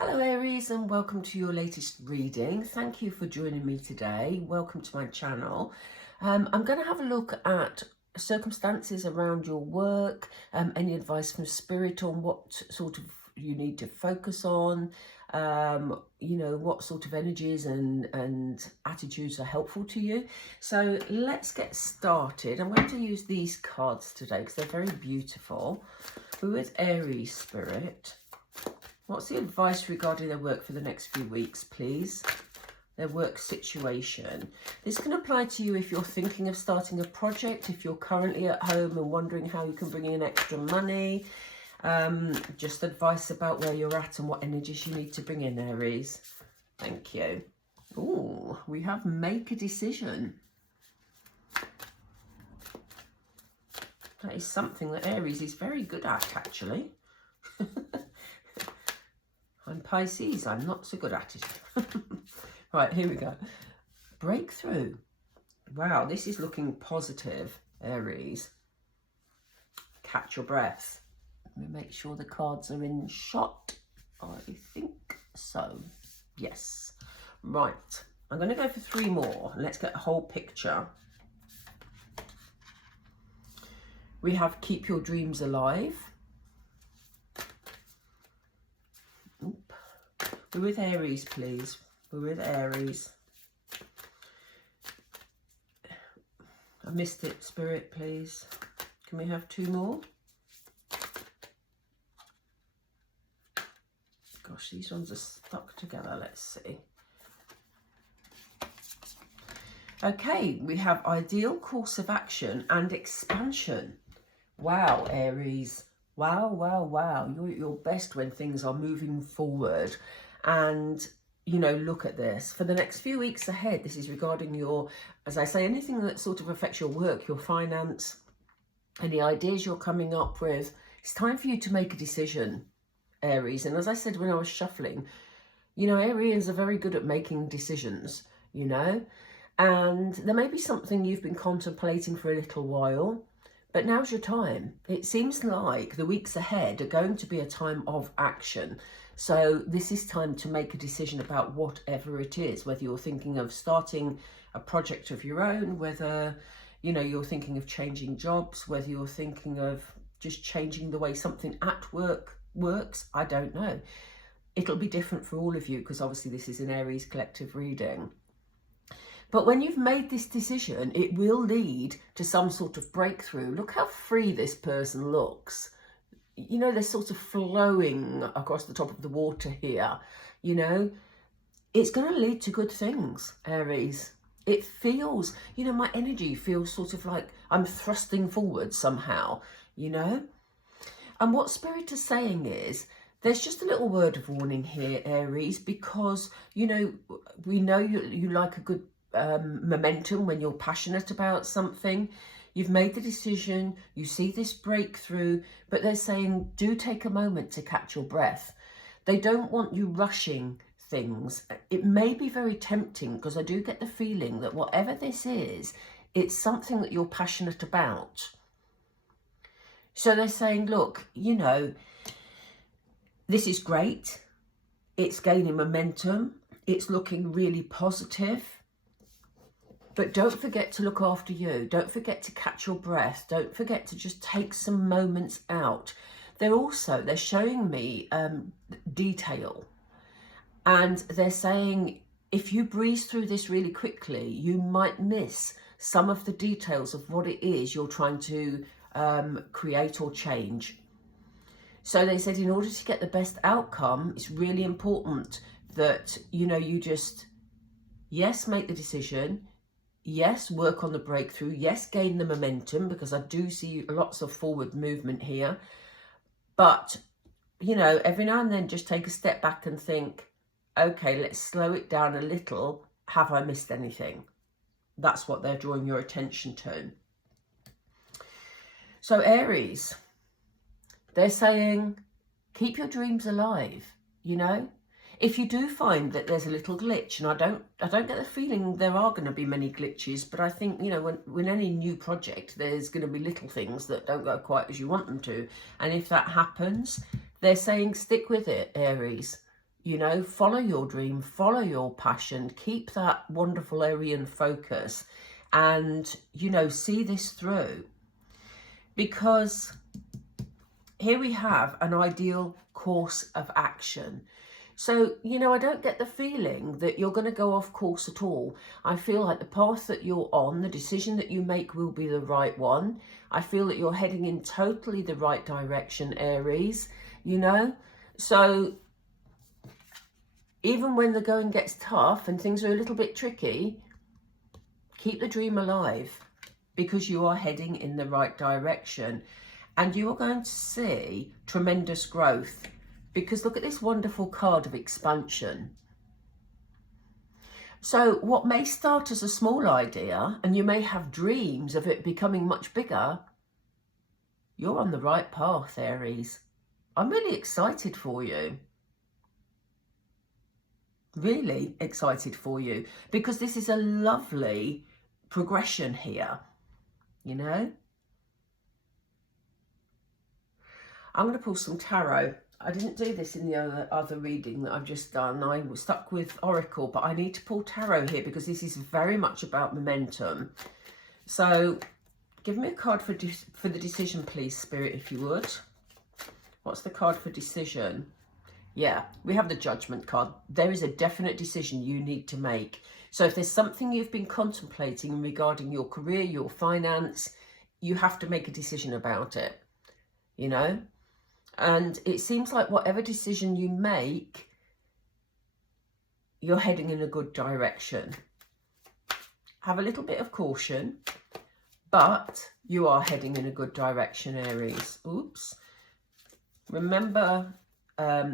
Hello Aries, and welcome to your latest reading. Thank you for joining me today. Welcome to my channel. I'm going to have a look at circumstances around your work, any advice from Spirit on what sort of you need to focus on, what sort of energies and attitudes are helpful to you. So let's get started. I'm going to use these cards today because they're very beautiful. We're with Aries Spirit. What's the advice regarding their work for the next few weeks, please? Their work situation. This can apply to you if you're thinking of starting a project, if you're currently at home and wondering how you can bring in extra money. Just advice about where you're at and what energies you need to bring in, Aries. Thank you. Oh, we have make a decision. That is something that Aries is very good at, actually. I'm Pisces, I'm not so good at it. Right, here we go. Breakthrough. Wow, this is looking positive, Aries. Catch your breath. Let me make sure the cards are in shot. I think so. Yes. Right, I'm going to go for 3 more. Let's get a whole picture. We have keep your dreams alive. We're with Aries, please. We're with Aries. I missed it, Spirit, please. Can we have 2 more? Gosh, these ones are stuck together. Let's see. Okay, we have ideal course of action and expansion. Wow, Aries. Wow, wow, wow. You're at your best when things are moving forward. And, look at this. For the next few weeks ahead, this is regarding your, as I say, anything that sort of affects your work, your finance, any ideas you're coming up with. It's time for you to make a decision, Aries. And as I said when I was shuffling, Aries are very good at making decisions, and there may be something you've been contemplating for a little while. But now's your time. It seems like the weeks ahead are going to be a time of action. So this is time to make a decision about whatever it is, whether you're thinking of starting a project of your own, whether, you're thinking of changing jobs, whether you're thinking of just changing the way something at work works. I don't know. It'll be different for all of you because obviously this is an Aries collective reading. But when you've made this decision, it will lead to some sort of breakthrough. Look how free this person looks. They're sort of flowing across the top of the water here. It's going to lead to good things, Aries. It feels, my energy feels sort of like I'm thrusting forward somehow, And what Spirit is saying is, there's just a little word of warning here, Aries, because, we know you like a good momentum when you're passionate about something. You've made the decision, you see this breakthrough, but they're saying do take a moment to catch your breath. They don't want you rushing things. It may be very tempting because I do get the feeling that whatever this is, it's something that you're passionate about. So they're saying, look, this is great. It's gaining momentum. It's looking really positive. But don't forget to look after you. Don't forget to catch your breath. Don't forget to just take some moments out. They're showing me detail. And they're saying, if you breeze through this really quickly, you might miss some of the details of what it is you're trying to create or change. So they said in order to get the best outcome, it's really important that, you just, yes, make the decision. Yes, work on the breakthrough. Yes, gain the momentum, because I do see lots of forward movement here. But, every now and then just take a step back and think, okay, let's slow it down a little. Have I missed anything? That's what they're drawing your attention to. So Aries, they're saying, keep your dreams alive, If you do find that there's a little glitch, and I don't get the feeling there are going to be many glitches, but I think, when any new project, there's going to be little things that don't go quite as you want them to. And if that happens, they're saying stick with it, Aries. You know, follow your dream, follow your passion, keep that wonderful Aryan focus and, you know, see this through. Because here we have an ideal course of action. So, you know, I don't get the feeling that you're going to go off course at all. I feel like the path that you're on, the decision that you make will be the right one. I feel that you're heading in totally the right direction, Aries, you know. So even when the going gets tough and things are a little bit tricky, keep the dream alive, because you are heading in the right direction and you are going to see tremendous growth. Because look at this wonderful card of expansion. So what may start as a small idea, and you may have dreams of it becoming much bigger, you're on the right path, Aries. I'm really excited for you. Really excited for you, because this is a lovely progression here, you know. I'm going to pull some tarot. I didn't do this in the other reading that I've just done. I was stuck with Oracle, but I need to pull tarot here because this is very much about momentum. So give me a card for the decision, please, Spirit, if you would. What's the card for decision? Yeah, we have the Judgment card. There is a definite decision you need to make. So if there's something you've been contemplating regarding your career, your finance, you have to make a decision about it, you know? And it seems like whatever decision you make, you're heading in a good direction. Have a little bit of caution, but you are heading in a good direction, Aries. Oops. Remember,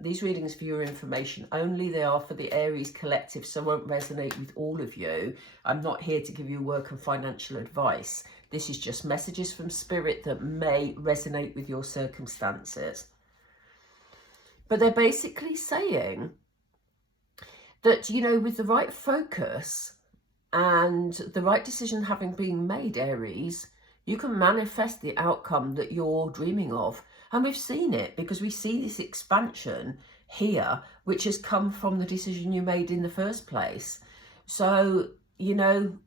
these readings for your information only. They are for the Aries collective, so won't resonate with all of you. I'm not here to give you work and financial advice. This is just messages from Spirit that may resonate with your circumstances. But they're basically saying that, you know, with the right focus and the right decision having been made, Aries, you can manifest the outcome that you're dreaming of. And we've seen it, because we see this expansion here, which has come from the decision you made in the first place. So, you know,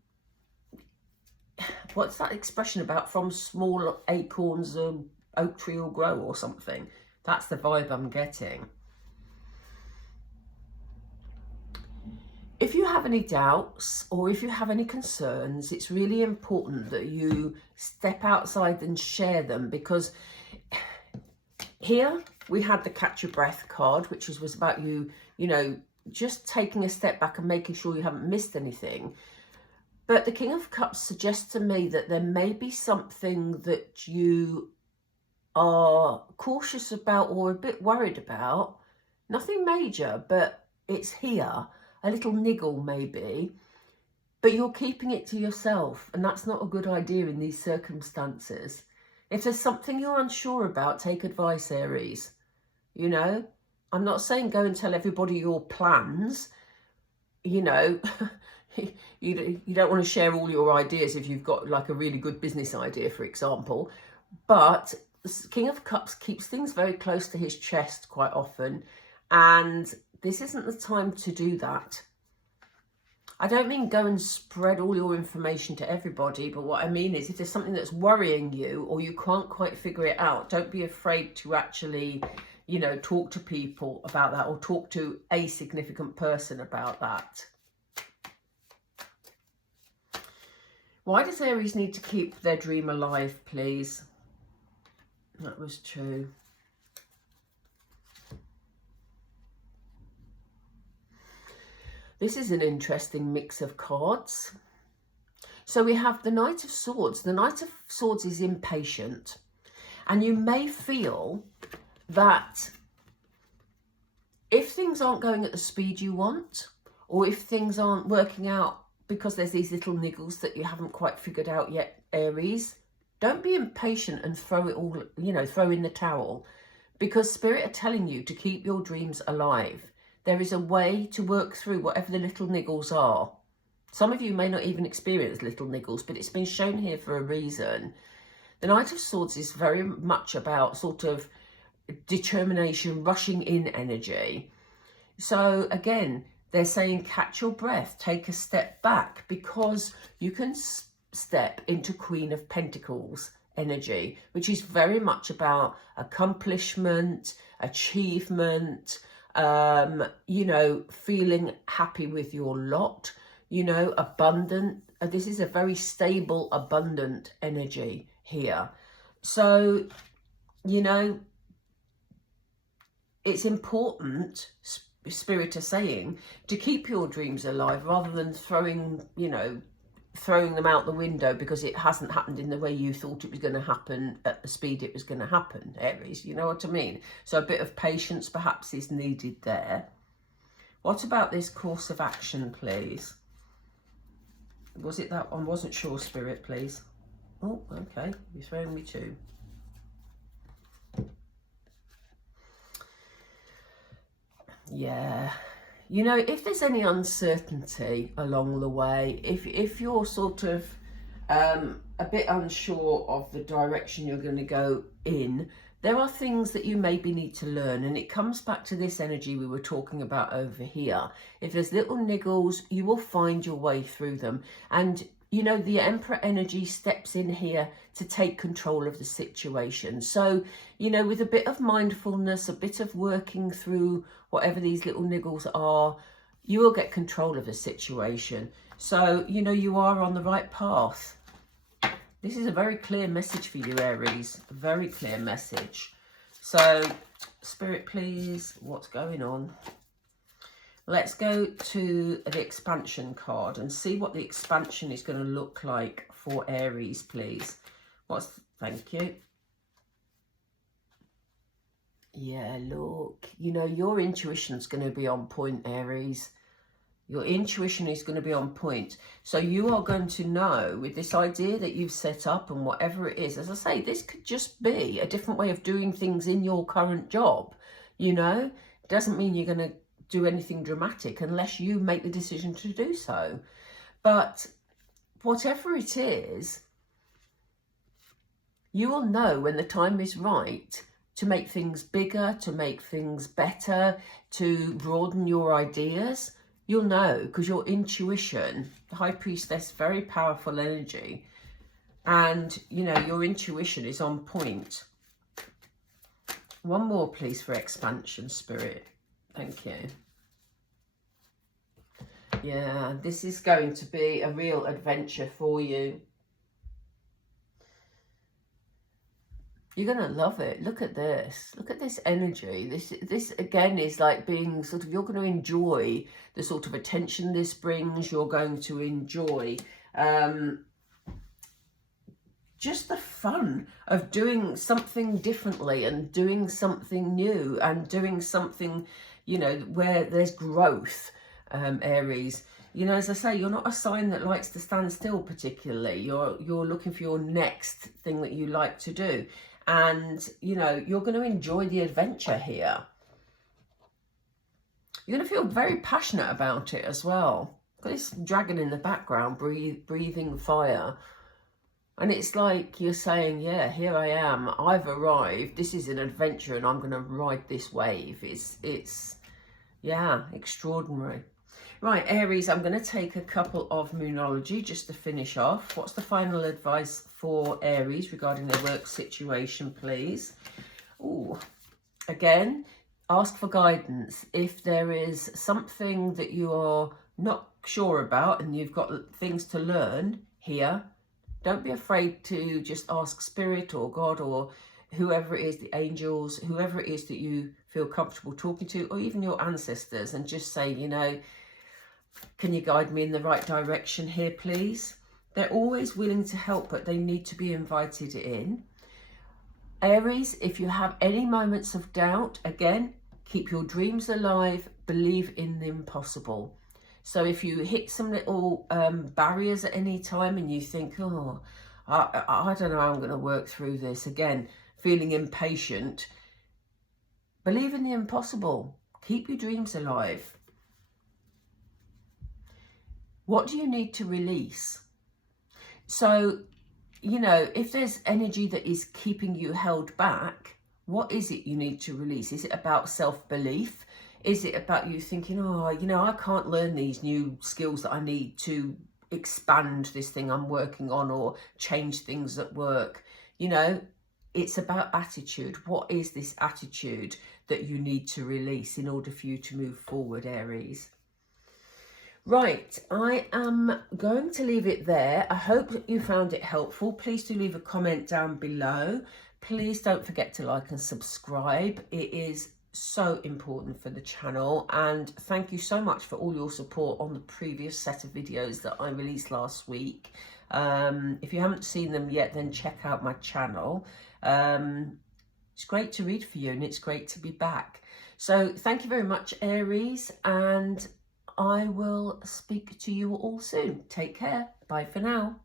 what's that expression about? From small acorns, an oak tree will grow, or something. That's the vibe I'm getting. If you have any doubts or if you have any concerns, it's really important that you step outside and share them, because here we had the Catch Your Breath card, which was about you, you know, just taking a step back and making sure you haven't missed anything. But the King of Cups suggests to me that there may be something that you are cautious about or a bit worried about. Nothing major, but it's here. A little niggle maybe, but you're keeping it to yourself, and that's not a good idea in these circumstances. If there's something you're unsure about, take advice, Aries. You know, I'm not saying go and tell everybody your plans. You know, you don't want to share all your ideas if you've got like a really good business idea, for example. But the King of Cups keeps things very close to his chest quite often, and this isn't the time to do that. I don't mean go and spread all your information to everybody, but what I mean is if there's something that's worrying you or you can't quite figure it out, don't be afraid to actually, you know, talk to people about that, or talk to a significant person about that. Why does Aries need to keep their dream alive, please? That was true. This is an interesting mix of cards. So we have the Knight of Swords. The Knight of Swords is impatient. And you may feel that if things aren't going at the speed you want, or if things aren't working out because there's these little niggles that you haven't quite figured out yet, Aries, don't be impatient and throw it all, you know, throw in the towel. Because Spirit are telling you to keep your dreams alive. There is a way to work through whatever the little niggles are. Some of you may not even experience little niggles, but it's been shown here for a reason. The Knight of Swords is very much about sort of determination, rushing in energy. So again, they're saying catch your breath, take a step back, because you can step into Queen of Pentacles energy, which is very much about accomplishment, achievement, you know, feeling happy with your lot, you know, abundant. This is a very stable, abundant energy here. So, you know, it's important, Spirit are saying, to keep your dreams alive rather than throwing, you know, throwing them out the window because it hasn't happened in the way you thought it was going to happen at the speed it was going to happen, Aries. You know what I mean? So a bit of patience perhaps is needed there. What about this course of action, please? Was it that one? Wasn't sure, Spirit, please. Oh, okay. You're throwing me two. Yeah. You know, if there's any uncertainty along the way, if you're sort of a bit unsure of the direction you're going to go in, there are things that you maybe need to learn. And it comes back to this energy we were talking about over here. If there's little niggles, you will find your way through them. And, you know, the Emperor energy steps in here to take control of the situation. So, you know, with a bit of mindfulness, a bit of working through whatever these little niggles are, you will get control of the situation. So, you know, you are on the right path. This is a very clear message for you, Aries. A very clear message. So, Spirit, please, what's going on? Let's go to the expansion card and see what the expansion is going to look like for Aries, please. Thank you. Yeah, look, you know, your intuition's going to be on point, Aries. Your intuition is going to be on point. So you are going to know with this idea that you've set up and whatever it is, as I say, this could just be a different way of doing things in your current job. You know, it doesn't mean you're going to do anything dramatic unless you make the decision to do so. But whatever it is, you will know when the time is right to make things bigger, to make things better, to broaden your ideas. You'll know because your intuition, the High Priestess, very powerful energy. And, you know, your intuition is on point. One more, please, for expansion, Spirit. Thank you. Yeah, this is going to be a real adventure for you. You're going to love it. Look at this. Look at this energy. This again is like being sort of, you're going to enjoy the sort of attention this brings. You're going to enjoy just the fun of doing something differently and doing something new and doing something, you know, where there's growth, Aries. You know, as I say, you're not a sign that likes to stand still particularly. You're looking for your next thing that you like to do. And, you know, you're going to enjoy the adventure here. You're going to feel very passionate about it as well. Got this dragon in the background, breathing fire. And it's like you're saying, yeah, here I am. I've arrived. This is an adventure and I'm going to ride this wave. It's yeah, extraordinary. Right, Aries, I'm going to take a couple of Moonology just to finish off. What's the final advice for Aries regarding their work situation, please? Oh, again, ask for guidance. If there is something that you are not sure about and you've got things to learn here, don't be afraid to just ask Spirit or God or whoever it is, the angels, whoever it is that you feel comfortable talking to, or even your ancestors, and just say, you know, can you guide me in the right direction here, please? They're always willing to help, but they need to be invited in. Aries, if you have any moments of doubt, again, keep your dreams alive, believe in the impossible. So if you hit some little barriers at any time and you think, oh, I don't know how I'm going to work through this, again, feeling impatient, believe in the impossible. Keep your dreams alive. What do you need to release? So, you know, if there's energy that is keeping you held back, what is it you need to release? Is it about self-belief? Is it about you thinking, oh, you know, I can't learn these new skills that I need to expand this thing I'm working on or change things at work? You know, it's about attitude. What is this attitude that you need to release in order for you to move forward, Aries? Right, I am going to leave it there. I hope that you found it helpful. Please do leave a comment down below. Please don't forget to like and subscribe. It is so important for the channel, and thank you so much for all your support on the previous set of videos that I released last week. If you haven't seen them yet, then check out my channel. It's great to read for you, and it's great to be back. So thank you very much, Aries, and I will speak to you all soon. Take care. Bye for now.